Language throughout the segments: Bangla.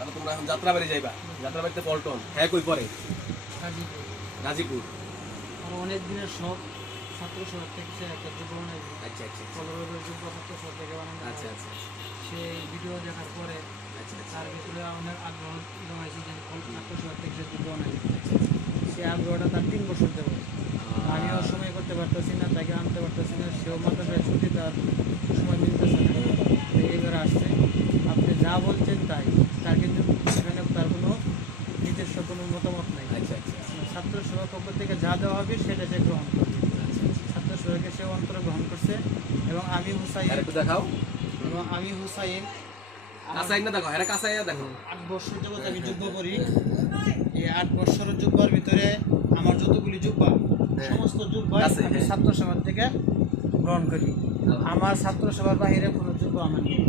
তাহলে তোমরা এখন যাত্রাবাড়ি যাইবা, যাত্রাবাড়িতে পল্টন, হ্যাঁ কই পরে গাজীপুর। গাজীপুর। আর অনেক দিনের শখ ছাত্র সভা থেকে সে একটা যুব বানাইবে। আচ্ছা আচ্ছা 15 যুব ছাত্র সভা থেকে বানানো। আচ্ছা আচ্ছা সেই ভিডিও দেখার পরে আচ্ছা আচ্ছা তার ভিতরে অনেক আগ্রহ জমাইছে যে ছাত্র সভা থেকে সে যুব বানাইবে। সে আগ্রহটা তার 3 বছর দেবো। আমিও সময় করতে পারতেছি না, তাকে আনতে পারতেছি না, সেও মাদ্রাসায় ছুটি তার সময় মিলতেছে না। তো এইবার আসছে, আপনি যা বলছেন তাই, তার কিন্তু সেখানে তার কোনো নিজস্ব কোনো মতামত নাই। আচ্ছা আচ্ছা ছাত্র সভার পক্ষ থেকে যা দেওয়া হবে সেটা সে গ্রহণ করবে। ছাত্র সভাকে সে অন্তর্গ্রহণ করছে এবং আমি হুসাইন একটু দেখাও, এবং আমি হুসাইন কাসাই না দেখো, হ্যাঁ কাসাই না দেখো। 8 বছর যাবত আমি যুদ্ধ করি। এই 8 বছরের যুদ্ধর ভিতরে আমার যতগুলি যুদ্ধ, সমস্ত যুদ্ধ আমি ছাত্র সভা থেকে গ্রহণ করি। আমার ছাত্র সভার বাইরে কোনো যুদ্ধ আমার নেই।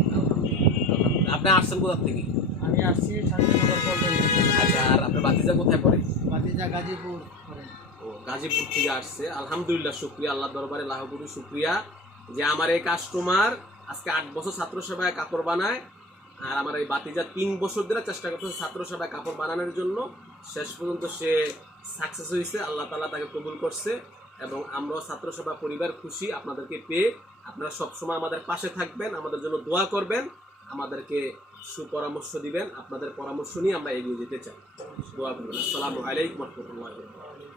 আপনি আসছেন কোথা থেকে? আমি আসছি শান্তিনগর পল্টন থেকে। আচ্ছা, আর আপনার বাতিজা কোথায় পড়ে? ভাতিজা গাজীপুর করেন। ও গাজীপুর থেকে আসছে। আলহামদুলিল্লাহ, শুকরিয়া, আল্লাহ দরবারে লাখ কোটি শুকরিয়া যে আমার এই কাস্টমার আজকে 8 বছর ছাত্র সভায় কাপড় বানায়, আর আমার এই বাতিজা 3 বছর ধরে চেষ্টা করতেছে ছাত্র সভায় কাপড় বানানোর জন্য। শেষ পর্যন্ত সে সাকসেস হয়েছে, আল্লাহ তাআলা তাকে কবুল করছে এবং আমরাও ছাত্র সভা পরিবার খুশি আপনাদেরকে পেয়ে। আপনারা সবসময় আমাদের পাশে থাকবেন, আমাদের জন্য দোয়া করবেন, আমাদেরকে সুপরামর্শ দিবেন। আপনাদের পরামর্শ নিয়ে আমরা এগিয়ে যেতে চাই। দোয়া করবেন। আসসালামু আলাইকুম ওয়া রাহমাতুল্লাহি ওয়া বারাকাতুহু।